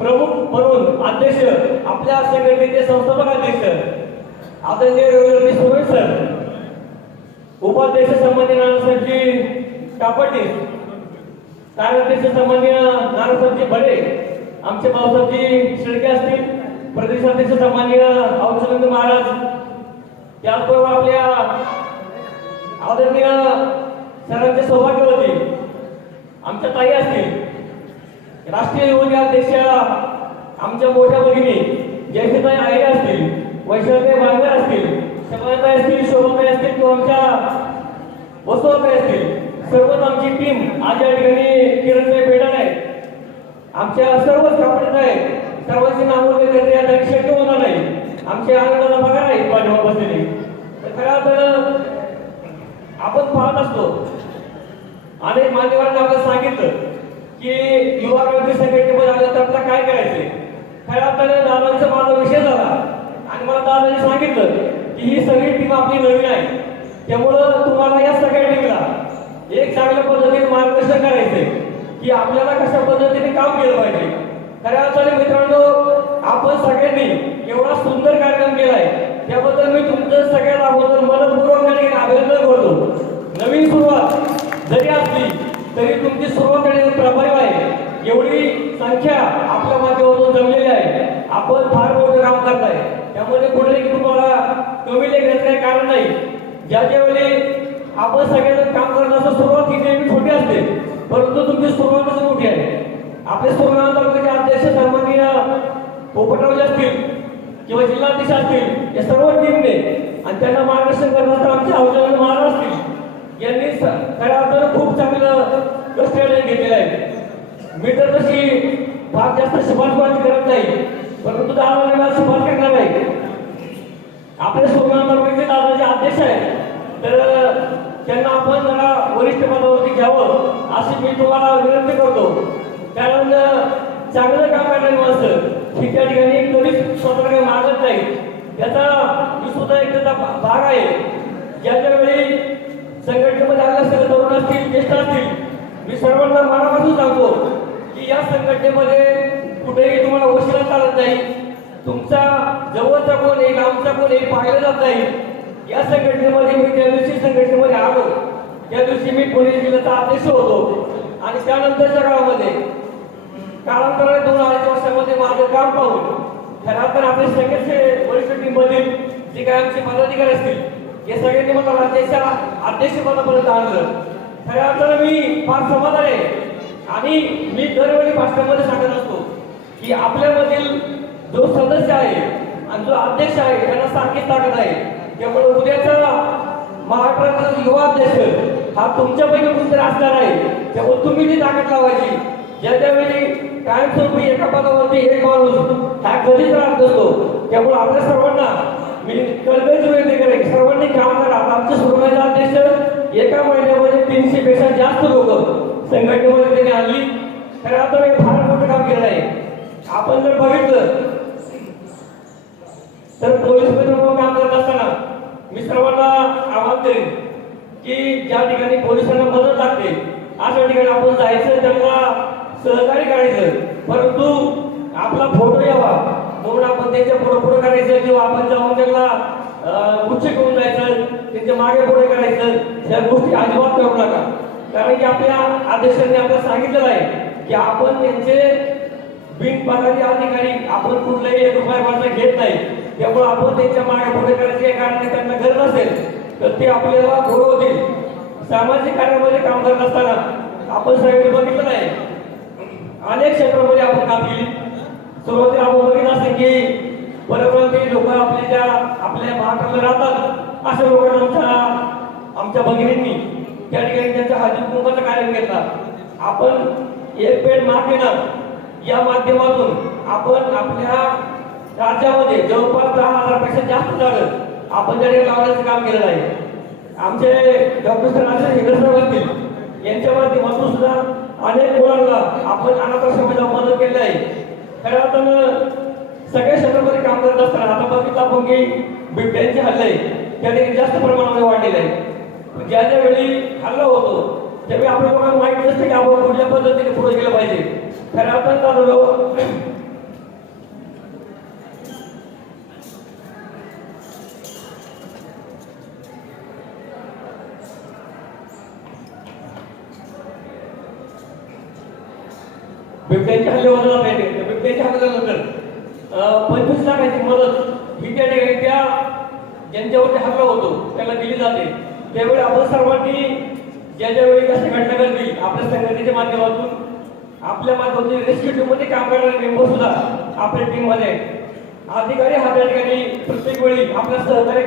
प्रमुख म्हणून अध्यक्ष आपल्या संघटनेचे संस्थापक अध्यक्ष आदरणीय रवींद्र सुरेश सर उपाध्यक्ष संबंधी नानासाहेबजी कापटी कार्याध्यक्ष संबंधी नानासाहेबजी बडे आमचे भाऊसाहेबजी शेळके असतील प्रदेशाध्यक्ष सन्माननीय औषधंद महाराज त्याचबरोबर आपल्या आदरणीय सरांचे सौभाग्यवती आमच्या ताई असतील राष्ट्रीय युवक अध्यक्ष आमच्या मोठ्या भगिनी जयश्रीताई आयडे असतील वैशालताई बांगर असतील शबाताई असतील शोभाताई असतील किंवा आमच्या वसुताई असतील. सर्वच आमची टीम आज या ठिकाणी किरणताई भेटणार आहे आमच्या सर्वच कापडत आहेत सर्वांची नावं वगैरे या ठिकाणी शक्य होणार नाही. आमचे आनंदाला बघा नाही माझ्या बसलेले. तर खरं तर आपण पाहत असतो. अनेक मान्यवरांना आपण सांगितलं की युवा क्रांती संघटनेमध्ये आलं तर आपल्याला काय करायचंय? खऱ्या अर्थाने दादांचा माझा विषय झाला. आणि मला दादांनी सांगितलं की ही सगळी टीम आपली नवीन आहे. त्यामुळं तुम्हाला या सगळ्या टीमला एक चांगल्या पद्धतीने मार्गदर्शन करायचंय की आपल्याला कशा पद्धतीने काम केलं पाहिजे. खऱ्या अर्थाने मित्रांनो आपण सगळ्यांनी एवढा सुंदर कार्यक्रम केलाय. त्याबद्दल मी तुमचं सगळ्यात अगोदर मनपूर्वक अभिनंदन करतो. नवीन सुरुवात जरी असली तरी तुमची सुरुवात प्रभावी एवढी संख्या आपल्या माध्यमातून जमलेली आहे. आपण फार मोठं काम करताय. त्यामध्ये कुठलेही तुम्हाला कमी लेखण्याचं काही कारण नाही. ज्या ज्या वेळी आपण सगळ्यांना काम करण्याचं सुरुवात ही नेहमी छोटी असते परंतु तुमची सुरुवातच मोठी आहे. आपले सुरुवात तालुक्याचे अध्यक्ष सन्माननीय पोपटरावजी असतील किंवा जिल्हाध्यक्ष असतील या सर्व टीमने आणि त्यांना मार्गदर्शन करण्याचं आमचे अवजन महाराज असतील यांनी खऱ्या अर्थानं खूप चांगलं कष्ट घेतलेलं आहे. मी तर तशी फार जास्त शिफारस करत नाही परंतु दहा महिन्याला शिफारस करणार नाही आपले सोमनाथ दादाचे अध्यक्ष आहेत. तर त्यांना आपण जरा वरिष्ठ पदावरती घ्यावं अशी मी तुम्हाला विनंती करतो. कारण चांगलं काम करणारी माणसं ही त्या ठिकाणी कधीच स्वतःला काही मागत नाही त्याचा मी सुद्धा एक त्याचा भाग आहे. ज्याच्या वेळी संघटनेमध्ये आलेल्या सगळे तरुण असतील ज्येष्ठ असतील मी सर्वांना मनापासून सांगतो की या संघटनेमध्ये कुठेही तुम्हाला उशिरा चालत नाही. तुमचा जवळचा कोण एक लांबचा कोण एक पाहिलं जात नाही. या संघटनेमध्ये मी त्या दिवशी संघटनेमध्ये आलो. त्या दिवशी मी पुणे जिल्ह्याचा अध्यक्ष होतो. आणि त्यानंतरच्या काळामध्ये कालांतराने दोन अडीच वर्षामध्ये माझं काम पाहून खरं तर आपले सगळ्याचे वरिष्ठ टीममधील जे काय आमचे पदाधिकारी असतील हे सगळ्यांनी मला राज्याच्या अध्यक्षपदापर्यंत आणलं. खऱ्या अर्थानं मी फार समाधान आहे. आणि मी दरवेळी भाषणामध्ये सांगत असतो की आपल्यामधील जो सदस्य आहे आणि जो अध्यक्ष आहे त्यांना सारखीच ताकद आहे. त्यामुळे उद्याचा महाराष्ट्राचा युवा अध्यक्ष हा तुमच्यापैकी कोणतरी असणार आहे त्यामुळे तुम्ही ती ताकद लावायची. ज्या त्यावेळी कायमस्वरूपी एका पदावरती एक माणूस हा कधीच राहत असतो त्यामुळे आपल्या सर्वांना मी कळकळीची विनंती करेन सर्वांनी काम करा आमचे सुरुवातीचा अध्यक्ष एका महिन्यामध्ये तीनशे पेक्षा जास्त लोक संघटनेमध्ये त्यांनी आणली. तर आता मी फार मोठं काम केलं आहे. आपण जर बघितलं तर पोलीस मित्र काम करत असताना मी सर्वांना आवाहन करेन की ज्या ठिकाणी पोलिसांना मदत लागते अशा ठिकाणी आपण जायचं त्यांना सहकार्य करायचं. परंतु आपला फोटो यावा म्हणून आपण त्यांच्या पुढे पुढे करायचं किंवा आपण जाऊन त्यांना उच्च करून जायचं. मागे पुढे करायचं या गोष्टी अजिबात करू नका. कारण की आपल्या आदेशांनी आपल्याला सांगितलेलं आहे की आपण त्यांचे बिनपगारी अधिकारी आपण कुठलाही एक रुपया माझा घेत नाही. त्यामुळे आपण त्यांच्या मागे पुढे करायचे कारण त्यांना गरज असेल तर ते आपल्याला होतील. सामाजिक कार्यामध्ये काम करत असताना आपण सगळ्यांनी बघितलं नाही. अनेक क्षेत्रामध्ये आपण काम केली. सुरुवातीला आपण बघितलं असेल की परप्रांतीय लोक आपल्या ज्या आपल्या महाराष्ट्राला राहतात अशा लोकांना आमच्या आमच्या भगिनींनी त्या ठिकाणी त्यांचा हळदी कुंभाचा कार्यक्रम घेतला. आपण एक पेड मार्केना या माध्यमातून आपण आपल्या राज्यामध्ये जवळपास दहा हजारपेक्षा जास्त झाडं आपण त्या ठिकाणी लावण्याचं काम केलेलं आहे. आमचे डॉक्टर सर असतील यांच्या माध्यमातून सुद्धा अनेक मुलांना आपण अनाथाश्रमाला मदत केली आहे. खऱ्या अर्थानं सगळ्या क्षेत्रामध्ये काम करत असताना आता बघितला आपण की बिबट्यांचे हल्ले त्या ठिकाणी जास्त प्रमाणामध्ये वाढलेलं आहे. ज्या ज्या वेळी हल्ला होतो त्यावेळी आपल्या लोकांना माहिती नसते की आपण कुठल्या पद्धतीने पुढे गेलं पाहिजे. खऱ्या अर्थात आलेलो बिबट्याच्या हल्ल्यावर बिबट्याच्या हल्ल्यानंतर पंचवीस लाखाची मदत ही त्या ठिकाणी त्या ज्यांच्यावरती हल्ला होतो त्याला दिली जाते. त्यावेळी आपण सर्वांनी ज्या ज्या वेळी घटना घडली आपल्या संघटनेच्या माध्यमातून आपल्या माध्यमातून रेस्क्यू टीममध्ये काम करणारे मेंबर सुद्धा आपल्या टीममध्ये. अधिकारी हा त्या ठिकाणी प्रत्येक वेळी आपल्या सहकार्य